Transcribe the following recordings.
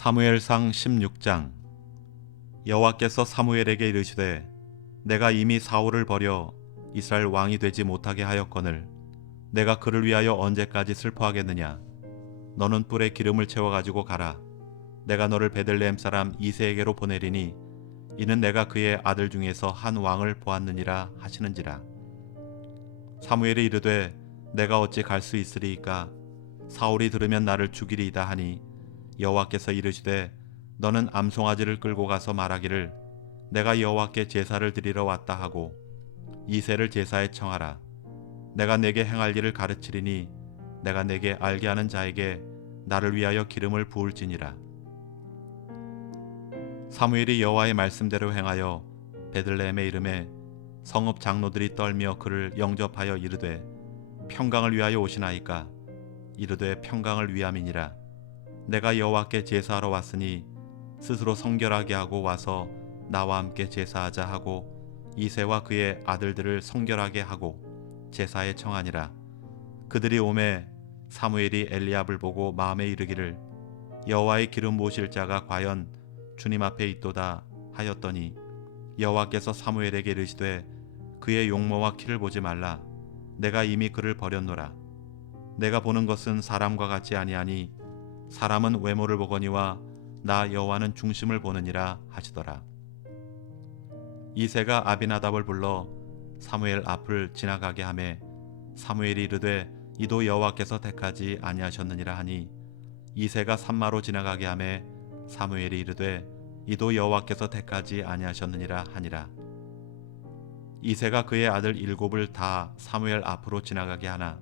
사무엘상 16장. 여호와께서 사무엘에게 이르시되 내가 이미 사울을 버려 이스라엘 왕이 되지 못하게 하였거늘 내가 그를 위하여 언제까지 슬퍼하겠느냐. 너는 뿔에 기름을 채워 가지고 가라. 내가 너를 베들레헴 사람 이새에게로 보내리니 이는 내가 그의 아들 중에서 한 왕을 보았느니라 하시는지라. 사무엘이 이르되 내가 어찌 갈 수 있으리이까. 사울이 들으면 나를 죽이리이다 하니 여호와께서 이르시되 너는 암송아지를 끌고 가서 말하기를 내가 여호와께 제사를 드리러 왔다 하고 이새를 제사에 청하라. 내가 내게 행할 일을 가르치리니 내가 내게 알게 하는 자에게 나를 위하여 기름을 부을지니라. 사무엘이 여호와의 말씀대로 행하여 베들레헴에 이르매 성읍 장로들이 떨며 그를 영접하여 이르되 평강을 위하여 오시나이까. 이르되 평강을 위함이니라. 내가 여호와께 제사하러 왔으니 스스로 성결하게 하고 와서 나와 함께 제사하자 하고 이새와 그의 아들들을 성결하게 하고 제사에 청하니라. 그들이 오매 사무엘이 엘리압을 보고 마음에 이르기를 여호와의 기름 부으실 자가 과연 주님 앞에 있도다 하였더니 여호와께서 사무엘에게 이르시되 그의 용모와 키를 보지 말라. 내가 이미 그를 버렸노라. 내가 보는 것은 사람과 같지 아니하니 사람은 외모를 보거니와 나 여호와는 중심을 보느니라 하시더라. 이새가 아비나답을 불러 사무엘 앞을 지나가게 하매 사무엘이 이르되 이도 여호와께서 택하지 아니하셨느니라 하니 이새가 산마로 지나가게 하매 사무엘이 이르되 이도 여호와께서 택하지 아니하셨느니라 하니라. 이새가 그의 아들 7을 다 사무엘 앞으로 지나가게 하나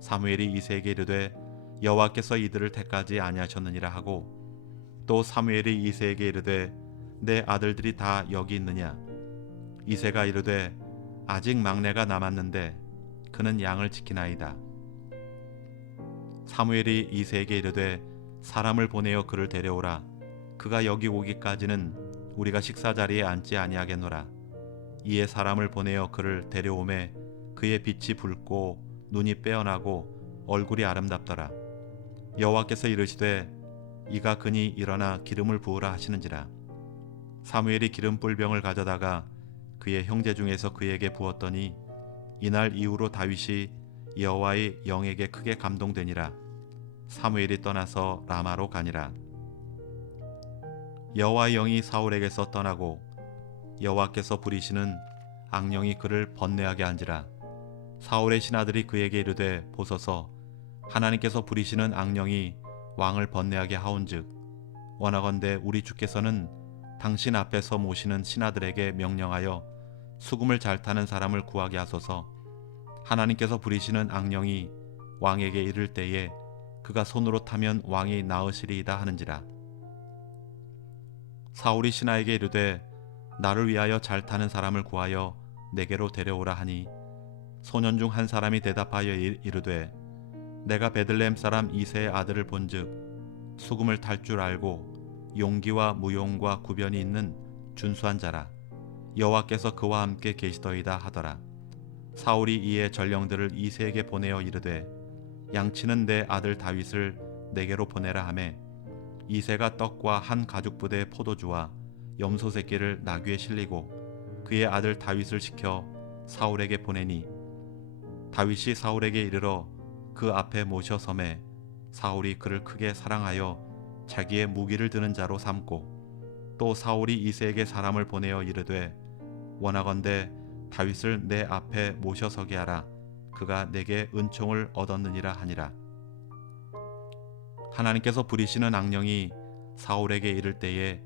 사무엘이 이새에게 이르되 여호와께서 이들을 택하지 아니하셨느니라 하고 또 사무엘이 이새에게 이르되 내 아들들이 다 여기 있느냐. 이새가 이르되 아직 막내가 남았는데 그는 양을 지키나이다. 사무엘이 이새에게 이르되 사람을 보내어 그를 데려오라. 그가 여기 오기까지는 우리가 식사 자리에 앉지 아니하겠노라. 이에 사람을 보내어 그를 데려오매 그의 빛이 붉고 눈이 빼어나고 얼굴이 아름답더라. 여호와께서 이르시되 이가 그니 일어나 기름을 부으라 하시는지라. 사무엘이 기름 뿔병을 가져다가 그의 형제 중에서 그에게 부었더니 이날 이후로 다윗이 여호와의 영에게 크게 감동되니라. 사무엘이 떠나서 라마로 가니라. 여호와의 영이 사울에게서 떠나고 여호와께서 부리시는 악령이 그를 번뇌하게 한지라. 사울의 신하들이 그에게 이르되 보소서 하나님께서 부리시는 악령이 왕을 번뇌하게 하온즉 원하건대 우리 주께서는 당신 앞에서 모시는 신하들에게 명령하여 수금을 잘 타는 사람을 구하게 하소서. 하나님께서 부리시는 악령이 왕에게 이를 때에 그가 손으로 타면 왕이 나으시리이다 하는지라. 사울이 신하에게 이르되 나를 위하여 잘 타는 사람을 구하여 내게로 데려오라 하니 소년 중 한 사람이 대답하여 이르되 내가 베들레헴 사람 이새의 아들을 본즉 수금을 탈 줄 알고 용기와 무용과 구변이 있는 준수한 자라. 여호와께서 그와 함께 계시더이다 하더라. 사울이 이에 전령들을 이새에게 보내어 이르되 양치는 내 아들 다윗을 내게로 보내라 하매 이새가 떡과 한 가죽 부대의 포도주와 염소 새끼를 나귀에 실리고 그의 아들 다윗을 시켜 사울에게 보내니 다윗이 사울에게 이르러 그 앞에 모셔 섬에 사울이 그를 크게 사랑하여 자기의 무기를 드는 자로 삼고 또 사울이 이새에게 사람을 보내어 이르되 원하건대 다윗을 내 앞에 모셔 서게 하라. 그가 내게 은총을 얻었느니라 하니라. 하나님께서 부리시는 악령이 사울에게 이를 때에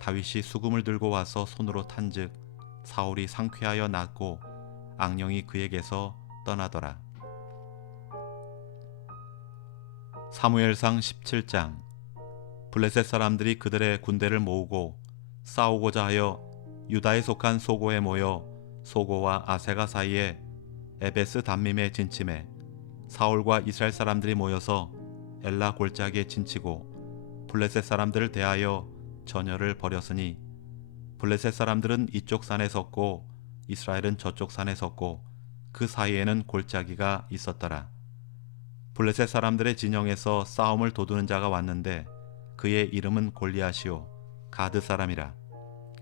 다윗이 수금을 들고 와서 손으로 탄즉 사울이 상쾌하여 낫고 악령이 그에게서 떠나더라. 사무엘상 17장. 블레셋 사람들이 그들의 군대를 모으고 싸우고자 하여 유다에 속한 소고에 모여 소고와 아세가 사이에 에베스 담밈에 진침해 사울과 이스라엘 사람들이 모여서 엘라 골짜기에 진치고 블레셋 사람들을 대하여 전열을 벌였으니 블레셋 사람들은 이쪽 산에 섰고 이스라엘은 저쪽 산에 섰고 그 사이에는 골짜기가 있었더라. 블레셋 사람들의 진영에서 싸움을 도두는 자가 왔는데 그의 이름은 골리앗이요 가드 사람이라.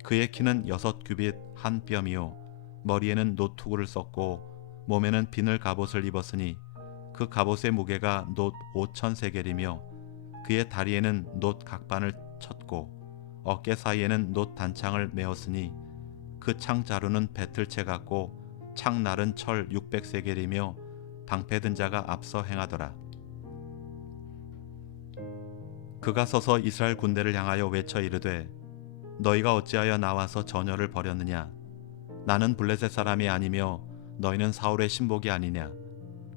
그의 키는 6규빗 한 뼘이요 머리에는 노투구를 썼고 몸에는 비늘 갑옷을 입었으니 그 갑옷의 무게가 놋 5천 세겔이며 그의 다리에는 놋 각반을 쳤고 어깨 사이에는 놋 단창을 메었으니 그 창 자루는 배틀채 같고 창날은 철 600세겔이며 방패 든 자가 앞서 행하더라. 그가 서서 이스라엘 군대를 향하여 외쳐 이르되 너희가 어찌하여 나와서 전열을 벌였느냐. 나는 블레셋 사람이 아니며 너희는 사울의 신복이 아니냐.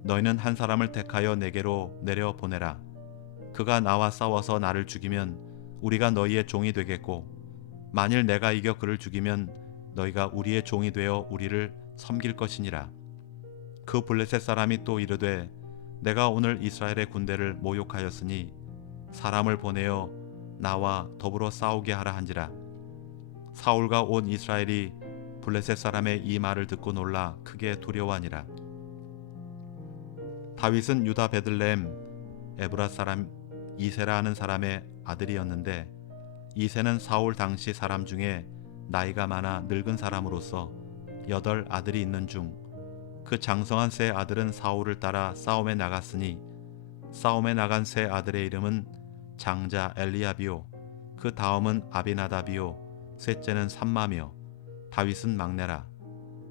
너희는 한 사람을 택하여 내게로 내려 보내라. 그가 나와 싸워서 나를 죽이면 우리가 너희의 종이 되겠고 만일 내가 이겨 그를 죽이면 너희가 우리의 종이 되어 우리를 섬길 것이니라. 그 블레셋 사람이 또 이르되 내가 오늘 이스라엘의 군대를 모욕하였으니 사람을 보내어 나와 더불어 싸우게 하라 한지라. 사울과 온 이스라엘이 블레셋 사람의 이 말을 듣고 놀라 크게 두려워하니라. 다윗은 유다 베들레헴 에브라 사람 이세라 하는 사람의 아들이었는데 이세는 사울 당시 사람 중에 나이가 많아 늙은 사람으로서 8 아들이 있는 중 그 장성한 세 아들은 사울을 따라 싸움에 나갔으니 싸움에 나간 세 아들의 이름은 장자 엘리압이요 그 다음은 아비나답이요 셋째는 삼마며 다윗은 막내라.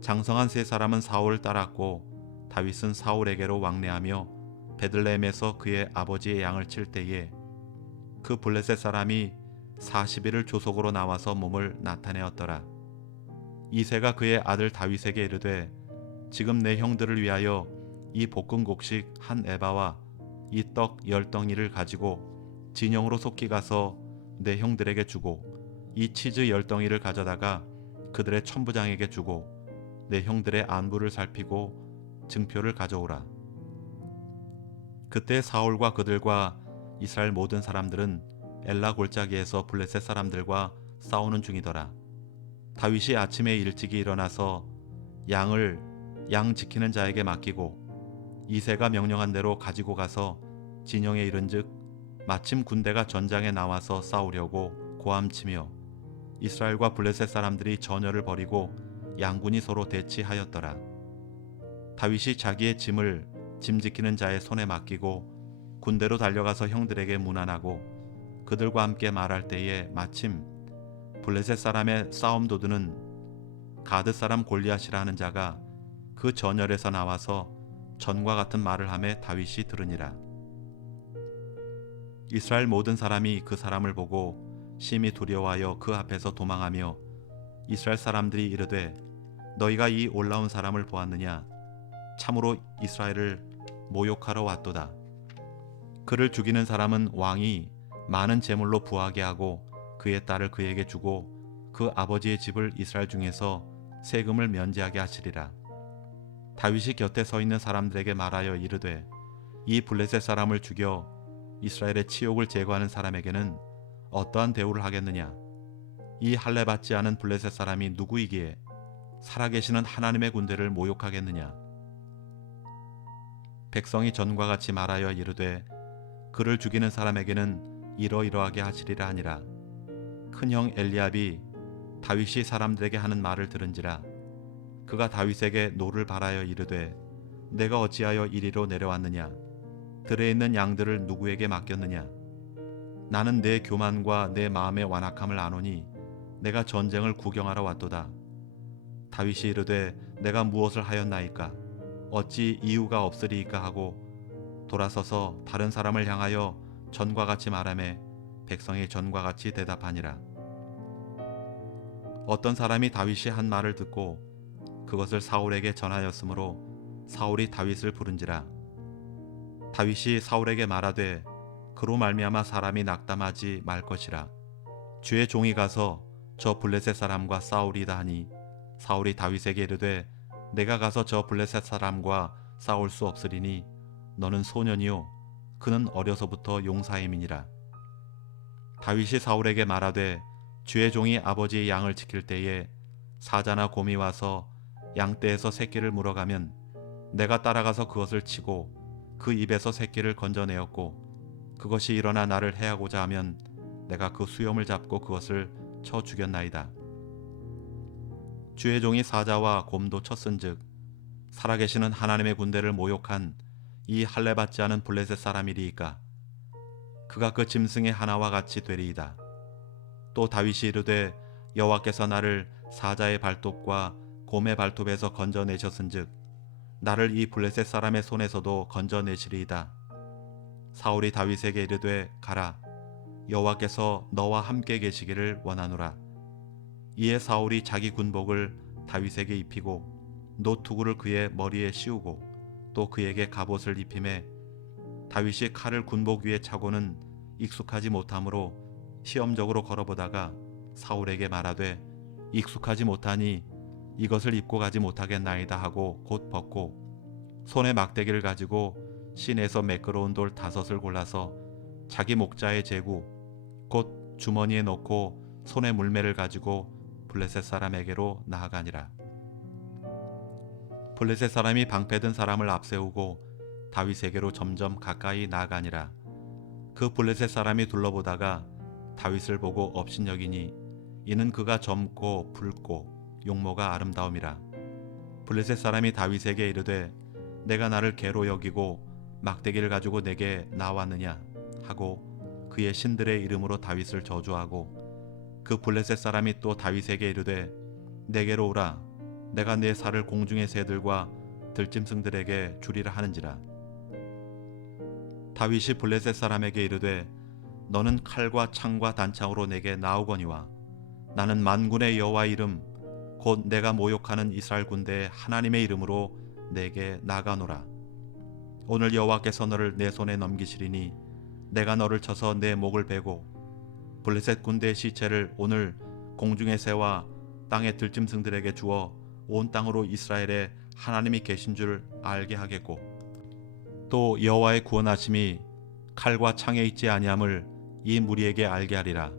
장성한 세 사람은 사울을 따랐고 다윗은 사울에게로 왕래하며 베들레헴에서 그의 아버지의 양을 칠 때에 그 블레셋 사람이 40일을 조속으로 나와서 몸을 나타내었더라. 이새가 그의 아들 다윗에게 이르되 지금 내 형들을 위하여 이 볶은 곡식 한 에바와 이 떡 10덩이를 가지고 진영으로 속히 가서 내 형들에게 주고 이 치즈 10덩이를 가져다가 그들의 천부장에게 주고 내 형들의 안부를 살피고 증표를 가져오라. 그때 사울과 그들과 이스라엘 모든 사람들은 엘라 골짜기에서 블레셋 사람들과 싸우는 중이더라. 다윗이 아침에 일찍이 일어나서 양을 양 지키는 자에게 맡기고 이새가 명령한 대로 가지고 가서 진영에 이른즉 마침 군대가 전장에 나와서 싸우려고 고함치며 이스라엘과 블레셋 사람들이 전열을 벌이고 양군이 서로 대치하였더라. 다윗이 자기의 짐을 짐 지키는 자의 손에 맡기고 군대로 달려가서 형들에게 문안하고 그들과 함께 말할 때에 마침 블레셋 사람의 싸움 도두는 가드 사람 골리앗이라 하는 자가 그 전열에서 나와서 전과 같은 말을 하매 다윗이 들으니라. 이스라엘 모든 사람이 그 사람을 보고 심히 두려워하여 그 앞에서 도망하며 이스라엘 사람들이 이르되 너희가 이 올라온 사람을 보았느냐. 참으로 이스라엘을 모욕하러 왔도다. 그를 죽이는 사람은 왕이 많은 제물로 부하게 하고 그의 딸을 그에게 주고 그 아버지의 집을 이스라엘 중에서 세금을 면제하게 하시리라. 다윗이 곁에 서 있는 사람들에게 말하여 이르되 이 블레셋 사람을 죽여 이스라엘의 치욕을 제거하는 사람에게는 어떠한 대우를 하겠느냐. 이 할례 받지 않은 블레셋 사람이 누구이기에 살아계시는 하나님의 군대를 모욕하겠느냐. 백성이 전과 같이 말하여 이르되 그를 죽이는 사람에게는 이러이러하게 하시리라 하니라. 큰형 엘리압이 다윗이 사람들에게 하는 말을 들은지라. 그가 다윗에게 노를 바라여 이르되 내가 어찌하여 이리로 내려왔느냐. 들에 있는 양들을 누구에게 맡겼느냐. 나는 내 교만과 내 마음의 완악함을 아노니 내가 전쟁을 구경하러 왔도다. 다윗이 이르되 내가 무엇을 하였나이까. 어찌 이유가 없으리이까 하고 돌아서서 다른 사람을 향하여 전과 같이 말하매 백성이 전과 같이 대답하니라. 어떤 사람이 다윗이 한 말을 듣고 그것을 사울에게 전하였으므로 사울이 다윗을 부른지라. 다윗이 사울에게 말하되 그로 말미암아 사람이 낙담하지 말 것이라. 주의 종이 가서 저 블레셋 사람과 싸우리다 하니 사울이 다윗에게 이르되 내가 가서 저 블레셋 사람과 싸울 수 없으리니 너는 소년이요 그는 어려서부터 용사임이니라. 다윗이 사울에게 말하되 주의 종이 아버지의 양을 지킬 때에 사자나 곰이 와서 양떼에서 새끼를 물어가면 내가 따라가서 그것을 치고 그 입에서 새끼를 건져내었고 그것이 일어나 나를 해하고자 하면 내가 그 수염을 잡고 그것을 쳐 죽였나이다. 주의 종이 사자와 곰도 쳤은즉 살아계시는 하나님의 군대를 모욕한 이 할례받지 않은 블레셋 사람이리이까. 그가 그 짐승의 하나와 같이 되리이다. 또 다윗이 이르되 여호와께서 나를 사자의 발톱과 곰의 발톱에서 건져내셨은즉 나를 이 블레셋 사람의 손에서도 건져내시리이다. 사울이 다윗에게 이르되 가라, 여호와께서 너와 함께 계시기를 원하노라. 이에 사울이 자기 군복을 다윗에게 입히고 노투구를 그의 머리에 씌우고 또 그에게 갑옷을 입히매 다윗이 칼을 군복 위에 차고는 익숙하지 못하므로 시험적으로 걸어보다가 사울에게 말하되 익숙하지 못하니 이것을 입고 가지 못하겠나이다 하고 곧 벗고 손에 막대기를 가지고 시내에서 매끄러운 돌 5을 골라서 자기 목자의 제구 곧 주머니에 넣고 손에 물매를 가지고 블레셋 사람에게로 나아가니라. 블레셋 사람이 방패든 사람을 앞세우고 다윗에게로 점점 가까이 나아가니라. 그 블레셋 사람이 둘러보다가 다윗을 보고 업신여기니 이는 그가 젊고 붉고 용모가 아름다움이라. 블레셋 사람이 다윗에게 이르되 내가 나를 개로 여기고 막대기를 가지고 내게 나왔느냐 하고 그의 신들의 이름으로 다윗을 저주하고 그 블레셋 사람이 또 다윗에게 이르되 내게로 오라, 내가 내 살을 공중의 새들과 들짐승들에게 주리라 하는지라. 다윗이 블레셋 사람에게 이르되 너는 칼과 창과 단창으로 내게 나오거니와 나는 만군의 여호와의 이름 곧 내가 모욕하는 이스라엘 군대의 하나님의 이름으로 내게 나가노라. 오늘 여호와께서 너를 내 손에 넘기시리니 내가 너를 쳐서 내 목을 베고 블레셋 군대의 시체를 오늘 공중의 새와 땅의 들짐승들에게 주어 온 땅으로 이스라엘에 하나님이 계신 줄 알게 하겠고 또 여호와의 구원하심이 칼과 창에 있지 아니함을 이 무리에게 알게 하리라.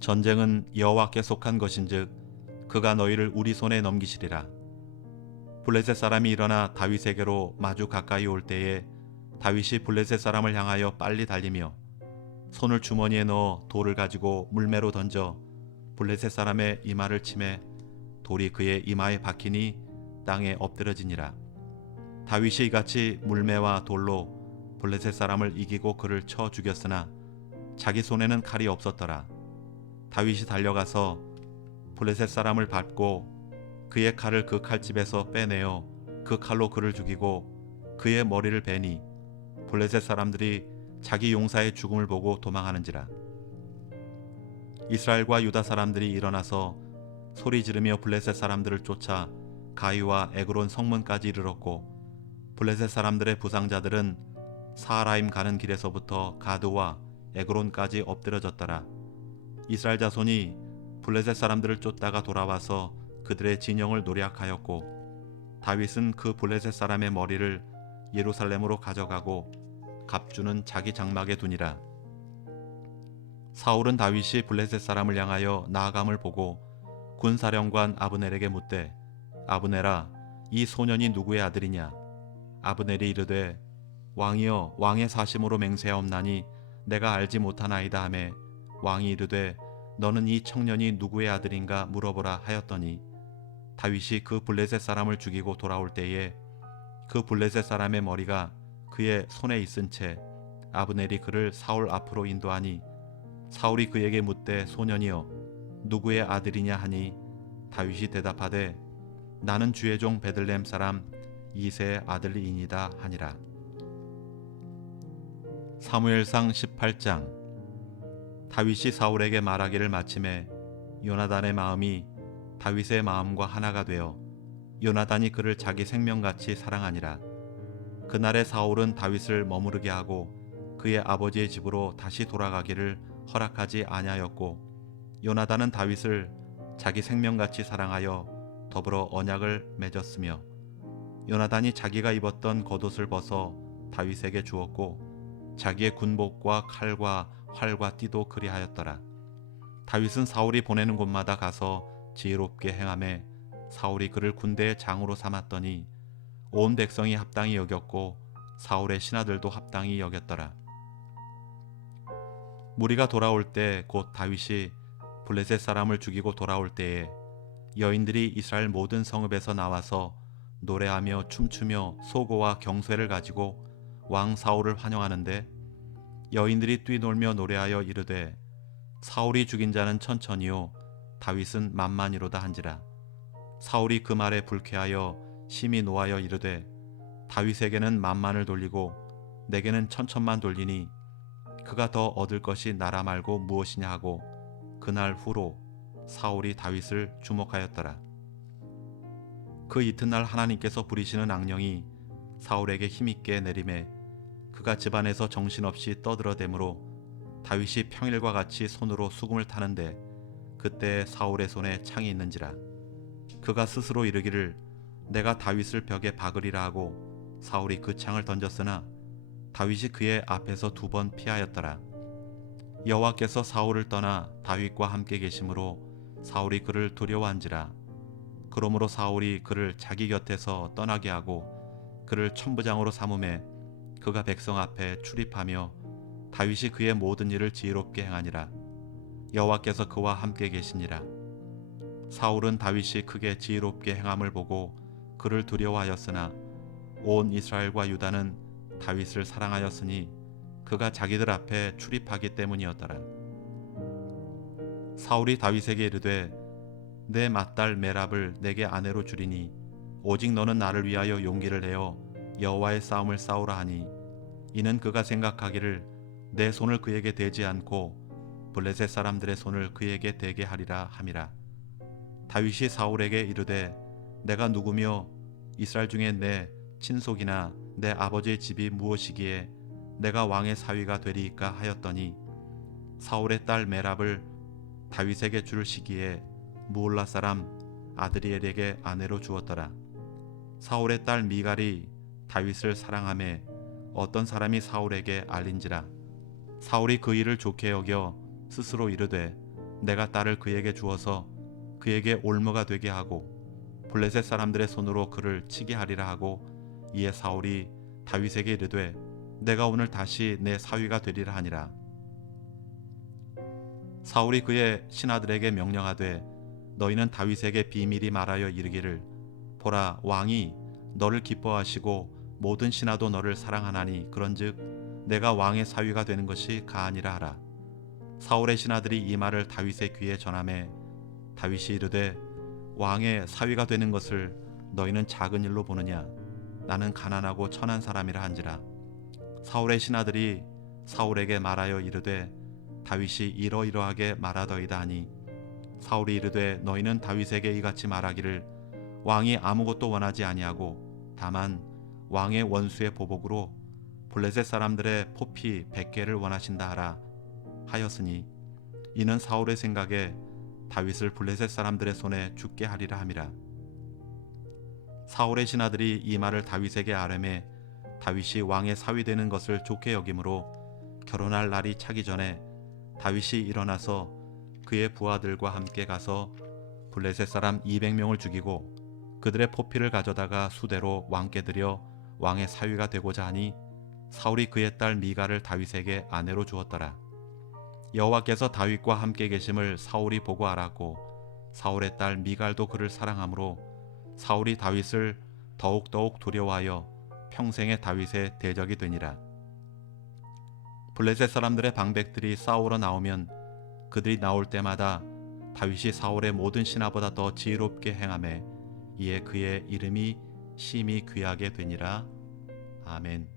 전쟁은 여호와께 속한 것인즉 그가 너희를 우리 손에 넘기시리라. 블레셋 사람이 일어나 다윗에게로 마주 가까이 올 때에 다윗이 블레셋 사람을 향하여 빨리 달리며 손을 주머니에 넣어 돌을 가지고 물매로 던져 블레셋 사람의 이마를 치매 돌이 그의 이마에 박히니 땅에 엎드러지니라. 다윗이 이같이 물매와 돌로 블레셋 사람을 이기고 그를 쳐 죽였으나 자기 손에는 칼이 없었더라. 다윗이 달려가서 블레셋 사람을 밟고 그의 칼을 그 칼집에서 빼내어 그 칼로 그를 죽이고 그의 머리를 베니 블레셋 사람들이 자기 용사의 죽음을 보고 도망하는지라. 이스라엘과 유다 사람들이 일어나서 소리 지르며 블레셋 사람들을 쫓아 가이와 에그론 성문까지 이르렀고 블레셋 사람들의 부상자들은 사하라임 가는 길에서부터 가드와 에그론까지 엎드러졌더라. 이스라엘 자손이 블레셋 사람들을 쫓다가 돌아와서 그들의 진영을 노략하였고 다윗은 그 블레셋 사람의 머리를 예루살렘으로 가져가고 갑주는 자기 장막에 두니라. 사울은 다윗이 블레셋 사람을 향하여 나아감을 보고 군사령관 아브넬에게 묻되 아브넬아, 이 소년이 누구의 아들이냐? 아브넬이 이르되 왕이여, 왕의 사심으로 맹세하옵나니 내가 알지 못하나이다 하매 왕이 이르되 너는 이 청년이 누구의 아들인가 물어보라 하였더니 다윗이 그 블레셋 사람을 죽이고 돌아올 때에 그 블레셋 사람의 머리가 그의 손에 있은 채 아브넬이 그를 사울 앞으로 인도하니 사울이 그에게 묻되 소년이여 누구의 아들이냐 하니 다윗이 대답하되 나는 주의 종 베들레헴 사람 이새의 아들이니이다 하니라. 사무엘상 18장. 다윗이 사울에게 말하기를 마침에 요나단의 마음이 다윗의 마음과 하나가 되어 요나단이 그를 자기 생명같이 사랑하니라. 그날에 사울은 다윗을 머무르게 하고 그의 아버지의 집으로 다시 돌아가기를 허락하지 아니하였고 요나단은 다윗을 자기 생명같이 사랑하여 더불어 언약을 맺었으며 요나단이 자기가 입었던 겉옷을 벗어 다윗에게 주었고 자기의 군복과 칼과 활과 띠도 그리하였더라. 다윗은 사울이 보내는 곳마다 가서 지혜롭게 행하매 사울이 그를 군대의 장으로 삼았더니 온 백성이 합당히 여겼고 사울의 신하들도 합당히 여겼더라. 무리가 돌아올 때 곧 다윗이 블레셋 사람을 죽이고 돌아올 때에 여인들이 이스라엘 모든 성읍에서 나와서 노래하며 춤추며 소고와 경쇠를 가지고 왕 사울을 환영하는데 여인들이 뛰놀며 노래하여 이르되 사울이 죽인 자는 천천히요 다윗은 만만이로다 한지라. 사울이 그 말에 불쾌하여 심히 노하여 이르되 다윗에게는 만만을 돌리고 내게는 천천만 돌리니 그가 더 얻을 것이 나라 말고 무엇이냐 하고 그날 후로 사울이 다윗을 주목하였더라. 그 이튿날 하나님께서 부리시는 악령이 사울에게 힘있게 내림에 그가 집안에서 정신없이 떠들어대므로 다윗이 평일과 같이 손으로 수금을 타는데 그때 사울의 손에 창이 있는지라. 그가 스스로 이르기를 내가 다윗을 벽에 박으리라 하고 사울이 그 창을 던졌으나 다윗이 그의 앞에서 2번 피하였더라. 여호와께서 사울을 떠나 다윗과 함께 계심으로 사울이 그를 두려워한지라. 그러므로 사울이 그를 자기 곁에서 떠나게 하고 그를 천부장으로 삼음에 그가 백성 앞에 출입하며 다윗이 그의 모든 일을 지혜롭게 행하니라. 여호와께서 그와 함께 계시니라. 사울은 다윗이 크게 지혜롭게 행함을 보고 그를 두려워하였으나 온 이스라엘과 유다는 다윗을 사랑하였으니 그가 자기들 앞에 출입하기 때문이었더라. 사울이 다윗에게 이르되 내 맏딸 메랍을 내게 아내로 주리니 오직 너는 나를 위하여 용기를 내어 여호와의 싸움을 싸우라 하니 이는 그가 생각하기를 내 손을 그에게 대지 않고 블레셋 사람들의 손을 그에게 대게 하리라 함이라. 다윗이 사울에게 이르되 내가 누구며 이스라엘 중에 내 친속이나 내 아버지의 집이 무엇이기에 내가 왕의 사위가 되리이까 하였더니 사울의 딸 메랍을 다윗에게 줄 시기에 무올라 사람 아드리엘에게 아내로 주었더라. 사울의 딸 미갈이 다윗을 사랑하며 어떤 사람이 사울에게 알린지라. 사울이 그 일을 좋게 여겨 스스로 이르되 내가 딸을 그에게 주어서 그에게 올무가 되게 하고 블레셋 사람들의 손으로 그를 치게 하리라 하고 이에 사울이 다윗에게 이르되 내가 오늘 다시 내 사위가 되리라 하니라. 사울이 그의 신하들에게 명령하되 너희는 다윗에게 비밀히 말하여 이르기를 보라 왕이 너를 기뻐하시고 모든 신하도 너를 사랑하나니 그런즉 내가 왕의 사위가 되는 것이 가아니라 하라. 사울의 신하들이 이 말을 다윗의 귀에 전하매 다윗이 이르되 왕의 사위가 되는 것을 너희는 작은 일로 보느냐 나는 가난하고 천한 사람이라 한지라. 사울의 신하들이 사울에게 말하여 이르되 다윗이 이러이러하게 말하더이다 하니 사울이 이르되 너희는 다윗에게 이같이 말하기를 왕이 아무것도 원하지 아니하고 다만 왕의 원수의 보복으로 블레셋 사람들의 포피 100개를 원하신다 하라 하였으니 이는 사울의 생각에 다윗을 블레셋 사람들의 손에 죽게 하리라 함이라. 사울의 신하들이 이 말을 다윗에게 아뢰매 다윗이 왕의 사위 되는 것을 좋게 여김으로 결혼할 날이 차기 전에 다윗이 일어나서 그의 부하들과 함께 가서 블레셋 사람 200명을 죽이고 그들의 포피를 가져다가 수대로 왕께 드려 왕의 사위가 되고자 하니 사울이 그의 딸 미갈을 다윗에게 아내로 주었더라. 여호와께서 다윗과 함께 계심을 사울이 보고 알았고 사울의 딸 미갈도 그를 사랑하므로 사울이 다윗을 더욱더욱 두려워하여 평생의 다윗의 대적이 되니라. 블레셋 사람들의 방백들이 싸우러 나오면 그들이 나올 때마다 다윗이 사울의 모든 신하보다 더 지혜롭게 행하매 이에 그의 이름이 심히 귀하게 되니라. 아멘.